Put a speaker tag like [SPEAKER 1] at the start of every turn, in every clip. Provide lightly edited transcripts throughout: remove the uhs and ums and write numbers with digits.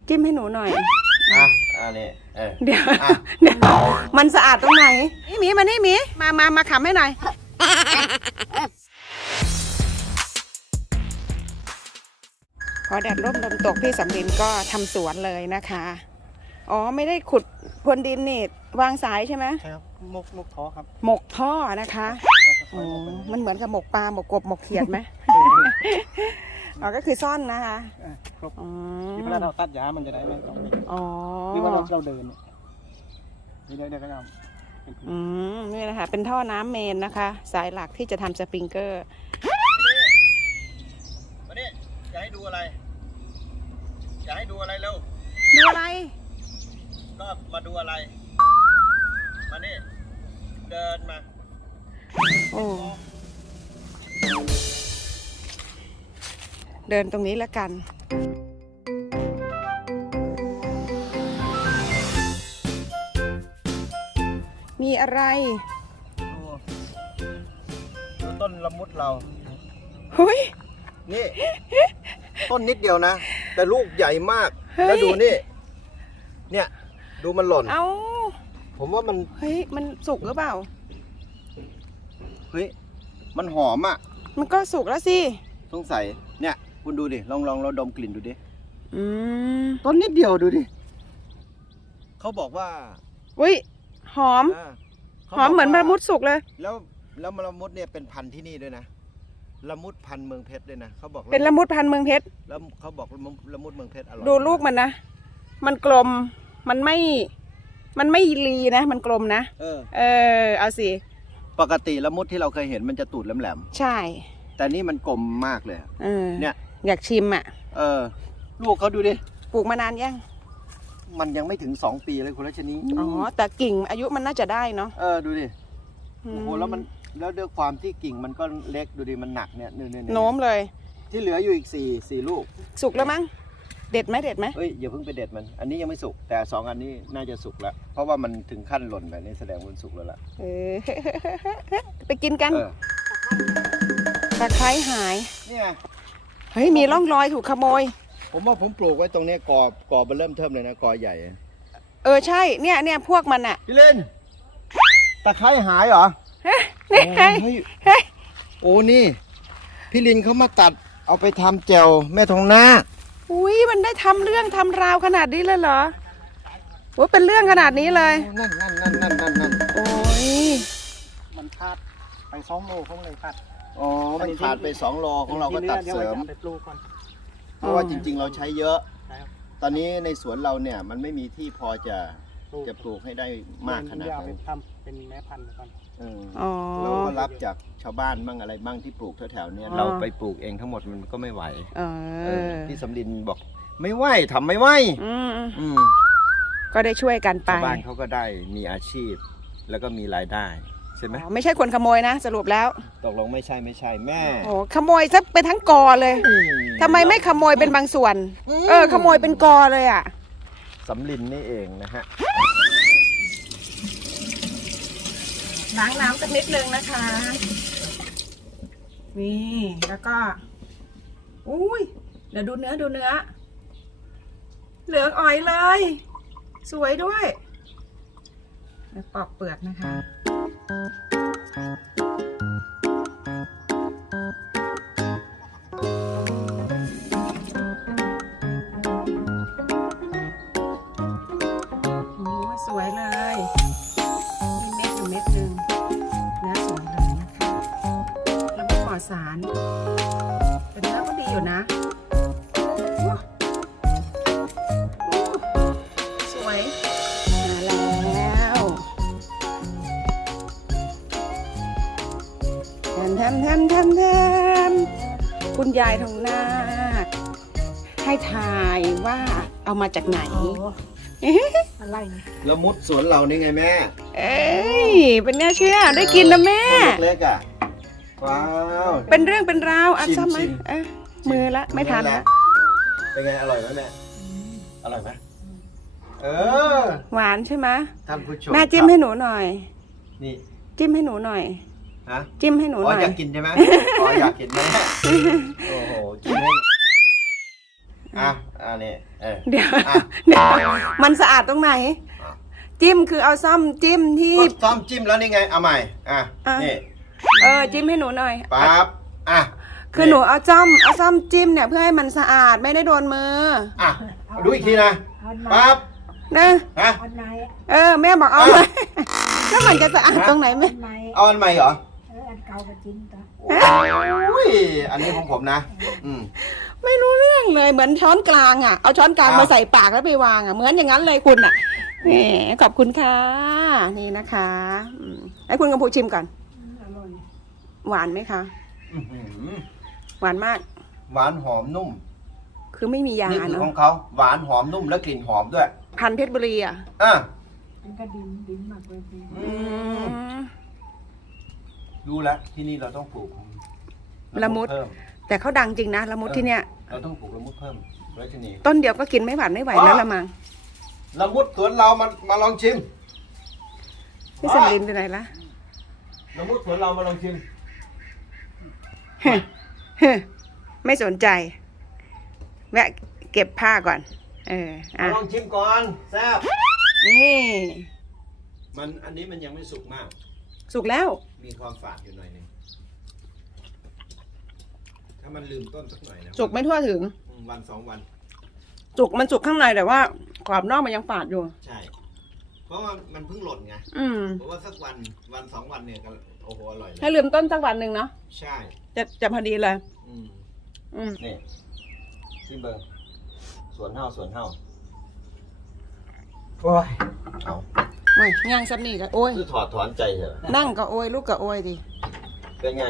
[SPEAKER 1] จิ้มให้หนูหน่อย
[SPEAKER 2] นี่
[SPEAKER 1] เดี๋ยวมันสะอาดตรงไหนนี่หมีมานี่หมีมาขำให้หน่อยพอแดดร่มลมตกพี่สำลินก็ทำสวนเลยนะคะอ๋อไม่ได้ขุดพรวนดินนี่วางสายใช่ไหม
[SPEAKER 2] ครับมกท่อครับ
[SPEAKER 1] หมกท่อนะคะอ๋อมันเหมือนกับหมกปลาหมกกบหมกเขียดไหมอ๋อก็คือซ่อนนะคะ
[SPEAKER 2] ครบที่เวลาเราตัดหญ้ามันจะได้ไม่ต้อง
[SPEAKER 1] อ๋อ
[SPEAKER 2] นี่ว่าเราเดินนี่เดี๋ยวก็ท
[SPEAKER 1] ำนี่นะคะเป็นท่อน้ำเมนนะคะสายหลักที่จะทำสปริงเกอร์
[SPEAKER 2] มาดิจะให้ดูอะไรจะให้ดูอะไรเร็ว
[SPEAKER 1] ดูอะไร
[SPEAKER 2] ก็มาดูอะไรมานี่เดินมา
[SPEAKER 1] โอ้เดินตรงนี้แล้วกันมีอะไร
[SPEAKER 2] ดูต้นละมุดเรา
[SPEAKER 1] เฮ้ย
[SPEAKER 2] นี่ต้นนิดเดียวนะแต่ลูกใหญ่มากแล้วดูนี่เนี่ยดูมันหล่น
[SPEAKER 1] เอ้า
[SPEAKER 2] ผมว่ามัน
[SPEAKER 1] เฮ้ยมันสุกหรือเปล่า
[SPEAKER 2] เฮ้ยมันหอมอ่ะ
[SPEAKER 1] มันก็สุกแล้วสิ
[SPEAKER 2] สงสัยเนี่ยคุณดูดิลองเราดมกลิ่นดูดิต้นนิดเดียวดูดิเขาบอกว่า
[SPEAKER 1] อุ้ยหอมเหมือนมะมุดสุกเลย
[SPEAKER 2] แล้วมะมุดเนี่ยเป็นพันธุ์ที่นี่ด้วยนะละมุดพันธุ์เมืองเพชรด้วยนะเขาบอก
[SPEAKER 1] เป็นละมุดพันธุ์เมืองเพชร
[SPEAKER 2] แล้วเขาบอกละมุดเมืองเพชรอร่อย
[SPEAKER 1] ดูลูกมันนะมันกลมมันไม่ลีนะมันกลมนะเอาสิ
[SPEAKER 2] ปกติละมุดที่เราเคยเห็นมันจะตูดแหลม
[SPEAKER 1] ใช่
[SPEAKER 2] แต่นี่มันกลมมากเลยเนี่ย
[SPEAKER 1] อยากชิมอ่ะ
[SPEAKER 2] ลูกเขาดูดิ
[SPEAKER 1] ปลูกมานานยัง
[SPEAKER 2] มันยังไม่ถึง2 ปีเลยคุณรัชนี
[SPEAKER 1] อ๋อแต่กิ่งอายุมันน่าจะได้เนาะ
[SPEAKER 2] ดูดิโอ้โหแล้วด้วยความที่กิ่งมันก็เล็กดูดิมันหนักเนี่ย
[SPEAKER 1] โน้มเลย
[SPEAKER 2] ที่เหลืออยู่อีก4ลูก
[SPEAKER 1] สุกแล้วมั้งเด็ดไหม
[SPEAKER 2] เฮ้ยอย่าเพิ่งไปเด็ดมันอันนี้ยังไม่สุกแต่2อันนี้น่าจะสุกแล้วเพราะว่ามันถึงขั้นหล่นแบบนี้แสดงว่ามันสุกแล้วล่ะ
[SPEAKER 1] ไปกินกันตะไคร้หาย
[SPEAKER 2] เนี่ย
[SPEAKER 1] เฮ้ยมีร่องรอยถูกขโมย
[SPEAKER 2] ผมว่าผมปลูกไว้ตรงนี้กอมันเริ่มเทิมเลยนะกอใหญ่
[SPEAKER 1] ใช่เนี่ยพวกมันอ่ะ
[SPEAKER 2] พี่เล่นตะไคร้หายเหรอ
[SPEAKER 1] นี่ไง
[SPEAKER 2] โอ้นี่พี่ลินเขามาตัดเอาไปทำแจ่วแม่ทองนา
[SPEAKER 1] อุ้ยมันได้ทำเรื่องทำราวขนาดนี้เลยเหรอโอ้เป็นเรื่องขนาดนี้เลย
[SPEAKER 2] นั่น
[SPEAKER 1] โอ้ย
[SPEAKER 2] มันขาดไป2 โลของเลยขาดมันขาดไป2 โลของเราก็ตัดเสริมเพราะว่าจริงๆเราใช้เยอะตอนนี้ในสวนเราเนี่ยมันไม่มีที่พอจะปลูกให้ได้มากขนาดนั้น
[SPEAKER 3] ทำเป็นแม่พันธุ์ก่อน
[SPEAKER 2] เราก็รับจากชาวบ้านบ้างอะไรบ้างที่ปลูกแถวๆนี้เราไปปลูกเองทั้งหมดมันก็ไม่ไหวพี่สำลินบอกไม่ไหวทำไม่ไหว
[SPEAKER 1] ก็ได้ช่วยกันไป
[SPEAKER 2] ชาวบ้านเขาก็ได้มีอาชีพแล้วก็มีรายได้ใช่ไหม
[SPEAKER 1] ไม่ใช่คนขโมยนะสรุปแล้ว
[SPEAKER 2] ตกลงไม่ใช่แม่
[SPEAKER 1] ขโมยซะไปทั้งกอเลยทำไมไม่ขโมยเป็นบางส่วนขโมยเป็นกอเลยอ่ะ
[SPEAKER 2] สำลินนี่เองนะฮะ
[SPEAKER 1] ล้างน้ำสักนิดนึงนะคะนี่แล้วก็อุ้ยเดี๋ยวดูเนื้อเหลืองอ่อยเลยสวยด้วยแล้วปอกเปลือกนะคะสวยเลยมีเม็ดอยู่เม็ดนึงเนื้อสวยเลยนะคะแล้วก็ปลอดสารแต่เนื้อก็ดีอยู่นะสวยมาแล้วแทมคุณยายทองนาคให้ทายว่าเอามาจากไหนอะไร
[SPEAKER 2] ละมุดสวนเรานี่ไงแม่
[SPEAKER 1] เป็นน่าเชื่อได้กินนะแม่
[SPEAKER 2] เล็กอ่ะว้าว
[SPEAKER 1] เป็นเรื่องเป็นราวอันซ้ำไหมมือละไม่ทันละ
[SPEAKER 2] เป็นไงอร่อยไหมแม่อร่อยไหม
[SPEAKER 1] หวานใช่ไหม
[SPEAKER 2] ท่านผู้ชม
[SPEAKER 1] แม่จิ้มให้หนูหน่อย
[SPEAKER 2] นี่
[SPEAKER 1] จิ้มให้หนูหน่อยจิ้มให้หนูหน่อย
[SPEAKER 2] อยากกินใช่ไหมอยากกินแม่โอ้โหจิ้มให้นี่
[SPEAKER 1] เดี๋ยว
[SPEAKER 2] อ่ะ
[SPEAKER 1] เดี๋ยวมันสะอาดตรงไหน จิ้มคือเอาซ่อมจิ้มที่
[SPEAKER 2] ก็ซ้อมจิ้มแล้วนี่ไงเอาใหม่นี่
[SPEAKER 1] จิ้มให้หนูหน่อย
[SPEAKER 2] ปั๊บ
[SPEAKER 1] คือหนูเอาซ่อมจิ้มเนี่ยเพื่อให้มันสะอาดไม่ได้โดนมือ
[SPEAKER 2] ดูอีกทีนะปั๊บ
[SPEAKER 1] นะแม่บอกเอาเลยแล้วมันจะสะอาดตรงไหนแม่
[SPEAKER 2] เอาอันใหม่เหรอ
[SPEAKER 3] อันเก่าก็จิ้มต่อ
[SPEAKER 2] อันนี้ของผมนะ
[SPEAKER 1] ไม่รู้เรื่องเลยเหมือนช้อนกลางเอาช้อนกลางมาใส่ปากแล้วไปวางเหมือนอย่างนั้นเลยคุณนี่ขอบคุณค่ะนี่นะคะให้คุณกำพูชิมก่อนหวานไหมคะหวานมาก
[SPEAKER 2] หวานหอมนุ่ม
[SPEAKER 1] คือไม่มียานี่
[SPEAKER 2] คือของเขาหวานหอมนุ่มและกลิ่นหอมด้วย
[SPEAKER 1] พันธุ์เพชรบุรี
[SPEAKER 3] มันก็ดินมากเลย
[SPEAKER 2] รู้แล้วที่นี่เราต้องปลูก
[SPEAKER 1] ละมุดแต่เขาดังจริงนะละมุดที่เนี้ย
[SPEAKER 2] เราต้องปลูกละมุดเพิ่มแล้วที่นี่
[SPEAKER 1] ต้นเดียวก็กินไม่หวานไม่ไหวแล้วละมั้ง
[SPEAKER 2] ละมุดสวนเรามาลองชิม
[SPEAKER 1] พี่สันลินไปไหนละ
[SPEAKER 2] ละมุดสวนเรามาลองชิม
[SPEAKER 1] ไม่สนใจแวะเก็บผ้าก่อน
[SPEAKER 2] ลองชิมก่อนแซ่บ
[SPEAKER 1] นี่
[SPEAKER 2] อันนี้มันยังไม่สุกมาก
[SPEAKER 1] สุกแล้ว
[SPEAKER 2] มีความฝาดอยู่หน่อยนึงถ้ามันลืมต้นสักหน่อยนะ
[SPEAKER 1] สุกไม่ทั่วถึง
[SPEAKER 2] วัน2 วัน
[SPEAKER 1] มันสุกข้างในแต่ว่ากรอบนอกมันยังฝาดอยู่
[SPEAKER 2] ใช่เพราะว่ามันเพิ่งหล่นไงเพราะว่าสักวัน2 วันเนี่ยก็โอ้โหอร่อยเลย
[SPEAKER 1] ให้ลืมต้นสักวันหนึ่งเนาะ
[SPEAKER 2] ใช่
[SPEAKER 1] จะพอดีเลย
[SPEAKER 2] นี่ที่เบอร์สวนเฮาโอ้ยเอา
[SPEAKER 1] ไม่ย่างซับนี่ก็โอ้ย
[SPEAKER 2] คือถอนใจเหรอ
[SPEAKER 1] นั่งก็โอ้ยลูกก็โอ้ยดิ
[SPEAKER 2] เป็นไง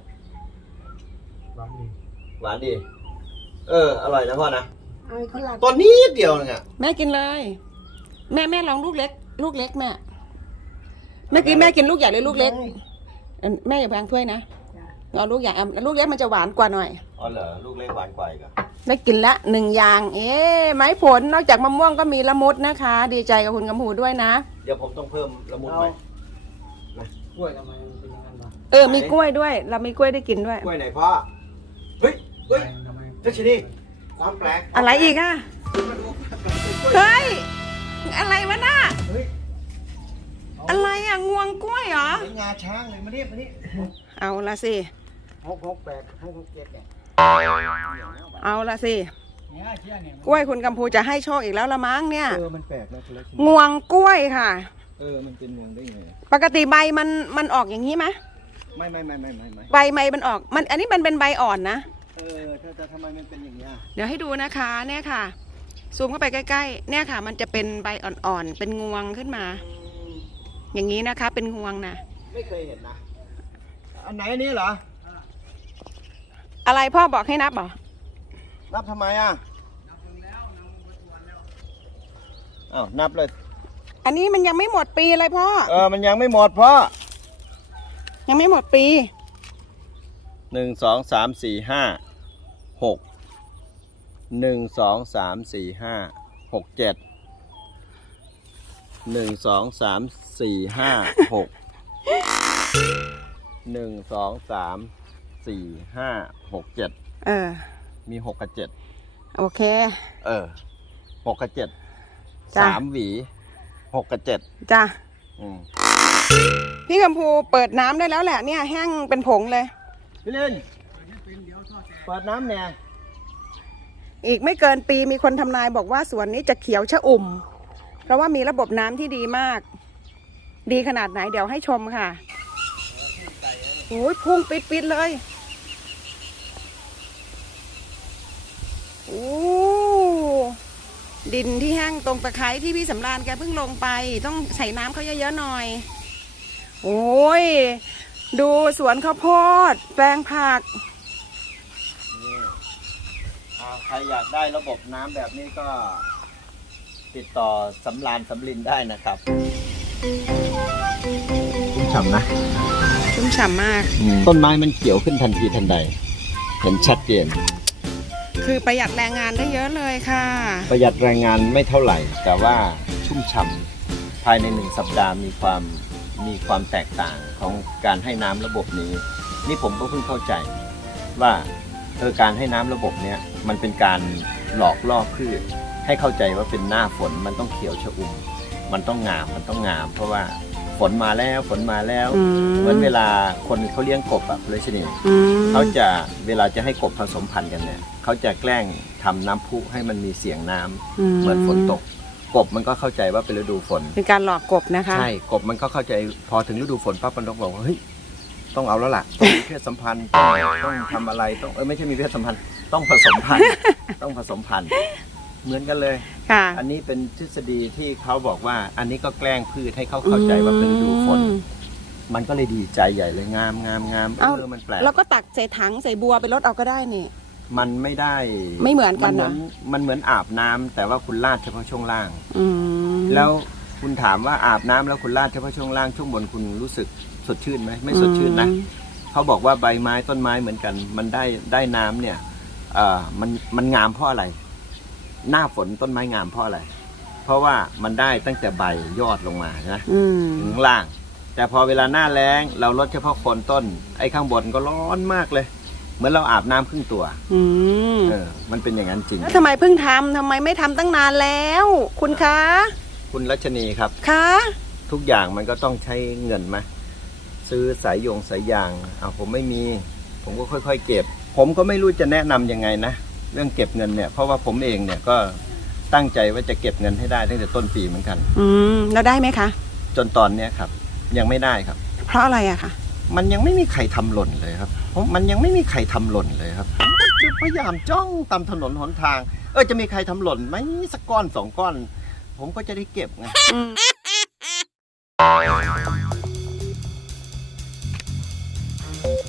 [SPEAKER 2] หวานดีอร่อยนะพ่อนะตอนนี้เดียวนึง
[SPEAKER 1] แม่กินเลยแม่ลองลูกเล็กแม่เมื่อกี้แม่กินลูกใหญ่เลยลูกเล็กแม่อย่าแพงถ้วยนะเอาลูกใหญ่ลูกเล็กมันจะหวานกว่าหน่อย
[SPEAKER 2] เหรอลูกเล็กหวานกว่าอีก
[SPEAKER 1] ได้กินละ1 อย่างไม้ผลนอกจากมะม่วงก็มีละมุดนะคะ ดีใจกับคุณกำพูด้วยนะ
[SPEAKER 2] เดี๋ยวผมต้องเพิ่มละมุดใหม่
[SPEAKER 3] กล้วยทำไมเป็นอย่างนั้น
[SPEAKER 1] มีกล้วยด้วยเรามีกล้วยได้กินด้วย
[SPEAKER 2] กล้วยไหนพ่อเฮ้ยเจ้าชินีความแปลก
[SPEAKER 1] อะไรอีกเฮ้ยอะไรวะน่ะอะไรงวงกล้วยเหรอ
[SPEAKER 2] เป็นงาช้างเลยมานี่
[SPEAKER 1] เอาละสิ
[SPEAKER 2] 668เนี่ย
[SPEAKER 1] เอาละสิกล้วยคุณกำพูจะให้โชคอีกแล้วละมั้งเนี่ย
[SPEAKER 2] มันแปลกนะ
[SPEAKER 1] งวงกล้วยค่ะ
[SPEAKER 2] มันเป็นงวงได้ไง
[SPEAKER 1] ปกติใบมันออกอย่างนี้ไหม
[SPEAKER 2] ไม่
[SPEAKER 1] ใบมันออกอันนี้มันเป็นใบอ่อนนะ
[SPEAKER 2] แต่ทำไมมันเป็นอย่างนี้
[SPEAKER 1] เดี๋ยวให้ดูนะคะเนี่ยค่ะซูมเข้าไปใกล้ๆเนี่ยค่ะมันจะเป็นใบอ่อนๆเป็นงวงขึ้นมาอย่างนี้นะคะเป็นงวงนะ
[SPEAKER 2] ไม่เคยเห็นนะอันไหนนี้เหรอ
[SPEAKER 1] อะไรพ่อบอกให้นับเหรอ
[SPEAKER 2] นับทำไมนับเลย
[SPEAKER 1] อันนี้มันยังไม่หมดปีเลยพ่อ
[SPEAKER 2] มันยังไม่หมดพ่อ
[SPEAKER 1] ยังไม่หมดปี
[SPEAKER 2] 1 2 3 4 5 6 1 2 3 4 5 6 7 1 2 3 4 5 6 1 2 3 4 5 6 7มี6 กับ 7
[SPEAKER 1] โอเค
[SPEAKER 2] 6 กับ 7 3 หวี6 กับ 7
[SPEAKER 1] จ้ะพี่กำพูเปิดน้ำได้แล้วแหละเนี่ยแห้งเป็นผงเลย
[SPEAKER 2] พี่เล่นเปิดน้ำเนี่ย
[SPEAKER 1] อีกไม่เกินปีมีคนทำนายบอกว่าสวนนี้จะเขียวชอุ่มเพราะว่ามีระบบน้ำที่ดีมากดีขนาดไหนเดี๋ยวให้ชมค่ะโอ้ยพุ่งปิดเลยโอ้ดินที่แห้งตรงตะไคร้ที่พี่สำราญแกเพิ่งลงไปต้องใส่น้ำเขาเยอะๆหน่อยโอ้ยดูสวนข้าวโพดแปลงผัก
[SPEAKER 2] ใครอยากได้ระบบน้ำแบบนี้ก็ติดต่อสำราญสำลินได้นะครับชุ่มฉ่ำนะ
[SPEAKER 1] ชุ่มฉ่ำมาก
[SPEAKER 2] ต้นไม้มันเขียวขึ้นทันทีทันใดเห็นชัดเจน
[SPEAKER 1] คือประหยัดแรงงานได้เยอะเลยค่ะ
[SPEAKER 2] ประหยัดแรงงานไม่เท่าไหร่แต่ว่าชุ่มฉ่ำภายใน1 สัปดาห์มีความแตกต่างของการให้น้ำระบบนี้นี่ผมก็เพิ่งเข้าใจว่าการให้น้ำระบบนี้มันเป็นการหลอกล่อพืชให้เข้าใจว่าเป็นหน้าฝนมันต้องเขียวชอุ่มมันต้องงามเพราะว่าฝนมาแล้วเหมือนเวลาคนเขาเลี้ยงกบอะคุณเลชนีเขาจะเวลาจะให้กบผสมพันธุ์กันเนี่ยเขาจะแกล้งทำน้ำพุให้มันมีเสียงน้ำเหมือนฝนตกกบมันก็เข้าใจว่าเป็นฤดูฝน
[SPEAKER 1] เป็นการหลอกกบนะคะ
[SPEAKER 2] ใช่กบมันก็เข้าใจพอถึงฤดูฝนปั๊บมันต้องบอกว่าเฮ้ยต้องเอาแล้วล่ะต้องมีเพศสัมพันธ์ต้องทำอะไรต้องไม่ใช่มีเพศสัมพันธ์ต้องผสมพันธุ์ต้องผสมพันธุ์เหมือนกันเลยอันนี้เป็นทฤษฎีที่เขาบอกว่าอันนี้ก็แกล้งพืชให้เขาเข้าใจว่าเป็นฤดูฝนมันก็เลยดีใจใหญ่เลยงามมันแปลก
[SPEAKER 1] แล้วก็ตักใส่ถังใส่บัวไปรดเอาก็ได้นี่
[SPEAKER 2] มันไม่ได้
[SPEAKER 1] ไม่เหมือนกันนะ
[SPEAKER 2] มันเหมือนอาบน้ำแต่ว่าคุณลาดเฉพาะช่วงล่างแล้วคุณถามว่าอาบน้ำแล้วคุณลาดเฉพาะช่วงล่างช่วงบนคุณรู้สึกสดชื่นไหมไม่สดชื่นนะเขาบอกว่าใบไม้ต้นไม้เหมือนกันมันได้น้ำเนี่ยมันงามเพราะอะไรหน้าฝนต้นไม้งามเพราะอะไรเพราะว่ามันได้ตั้งแต่ใบยอดลงมานะถึงล่างแต่พอเวลาหน้าแล้งเราลดเฉพาะโคนต้นไอ้ข้างบนก็ร้อนมากเลยเหมือนเราอาบน้ำครึ่งตัวมันเป็นอย่างนั้นจริง
[SPEAKER 1] แล้วทำไมเพิ่งทำทำไมไม่ทำตั้งนานแล้วคุณคะ
[SPEAKER 2] คุณรัชนีครับ
[SPEAKER 1] คะ
[SPEAKER 2] ทุกอย่างมันก็ต้องใช้เงินไหมซื้อสายยางผมไม่มีผมก็ค่อยๆเก็บผมก็ไม่รู้จะแนะนำยังไงนะเรื่องเก็บเงินเนี่ยเพราะว่าผมเองเนี่ยก็ตั้งใจว่าจะเก็บเงินให้ได้ตั้งแต่ต้นปีเหมือนกัน
[SPEAKER 1] แล้วได้ไหมคะ
[SPEAKER 2] จนตอนนี้ครับยังไม่ได้ครับ
[SPEAKER 1] เพราะอะไรอะคะ
[SPEAKER 2] มันยังไม่มีใครทำหล่นเลยครับมันยังไม่มีใครทำหล่นเลยครับพยายามจ้องตามถนนหนทางจะมีใครทำหล่นไหมสักก้อน2 ก้อนผมก็จะได้เก็บไง